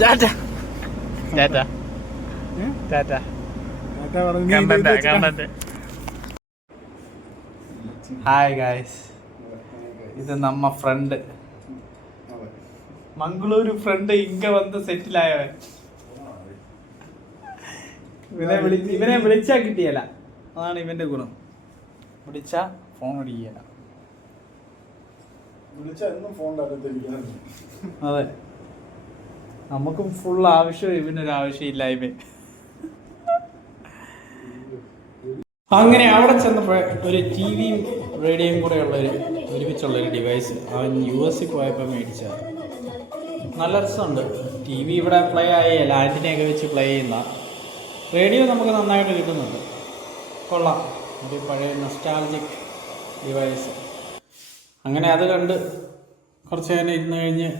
Tata Tata Tata. Content. Hi guys, ഇത് നമ്മ front Mangaluru front ഇങ്ക വന്ന് സെറ്റിലായവൻ. ഇവനെ വിളിച്ചാ കിട്ടിയല്ല, അതാണ് ഇവന്റെ ഗുണം. വിളിച്ചാ ഫോൺ അടിക്കുകയല്ല. അതെ, നമുക്കും ഫുൾ ആവശ്യം, ഇവനൊരു ആവശ്യമില്ലായ്മ. അങ്ങനെ അവിടെ ചെന്നപ്പോൾ ഒരു ടി വിയും റേഡിയോയും കൂടെ ഒരുമിച്ചുള്ളൊരു ഡിവൈസ് അവൻ US പോയപ്പോൾ മേടിച്ചത്. നല്ല രസമുണ്ട്. ടി വി ഇവിടെ പ്ലേ ആയല്ല, ആൻറ്റിനെയൊക്കെ വെച്ച് പ്ലേ ചെയ്യുന്ന. റേഡിയോ നമുക്ക് നന്നായിട്ട് കിട്ടുന്നുണ്ട്, കൊള്ളാം. ഒരു പഴയ നൊസ്റ്റാൾജിക് ഡിവൈസ്. അങ്ങനെ അത് കണ്ട് കുറച്ച് നേരം ഇരുന്ന് കഴിഞ്ഞ്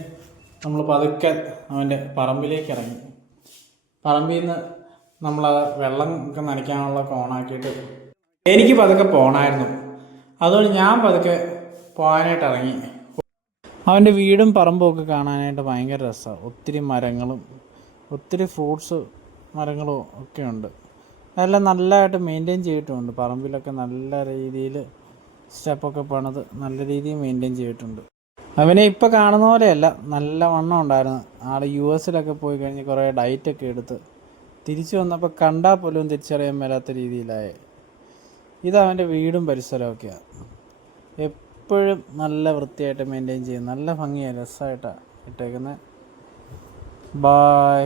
നമ്മൾ പതുക്കെ അവൻ്റെ പറമ്പിലേക്ക് ഇറങ്ങി. പറമ്പിൽ നിന്ന് നമ്മളത് വെള്ളം ഒക്കെ നനയ്ക്കാനുള്ള ഓണാക്കിയിട്ട് എനിക്ക് പതുക്കെ പോകണമായിരുന്നു. അതുകൊണ്ട് ഞാൻ പതുക്കെ പോകാനായിട്ട് ഇറങ്ങി. അവൻ്റെ വീടും പറമ്പും ഒക്കെ കാണാനായിട്ട് ഭയങ്കര രസമാണ്. ഒത്തിരി മരങ്ങളും ഒത്തിരി ഫ്രൂട്ട്സ് മരങ്ങളും ഒക്കെ ഉണ്ട്. അതെല്ലാം നല്ലതായിട്ട് മെയിൻറ്റെയിൻ ചെയ്തിട്ടുമുണ്ട്. പറമ്പിലൊക്കെ നല്ല രീതിയിൽ സ്റ്റെപ്പൊക്കെ പണിത് നല്ല രീതിയിൽ മെയിൻറ്റെയിൻ ചെയ്തിട്ടുണ്ട്. അവനെ ഇപ്പോൾ കാണുന്ന പോലെയല്ല, നല്ല വണ്ണം ഉണ്ടായിരുന്നു. ആൾ US പോയി കഴിഞ്ഞ് കുറേ ഡയറ്റൊക്കെ എടുത്ത് തിരിച്ചു വന്നപ്പോൾ കണ്ടാൽ പോലും തിരിച്ചറിയാൻ മേലാത്ത രീതിയിലായി. ഇതവൻ്റെ വീടും പരിസരമൊക്കെയാണ്. എപ്പോഴും നല്ല വൃത്തിയായിട്ട് മെയിൻറ്റെയിൻ ചെയ്യും. നല്ല ഭംഗിയാണ്, രസമായിട്ടാണ് ഇട്ടേക്കുന്നത്. ബായ്.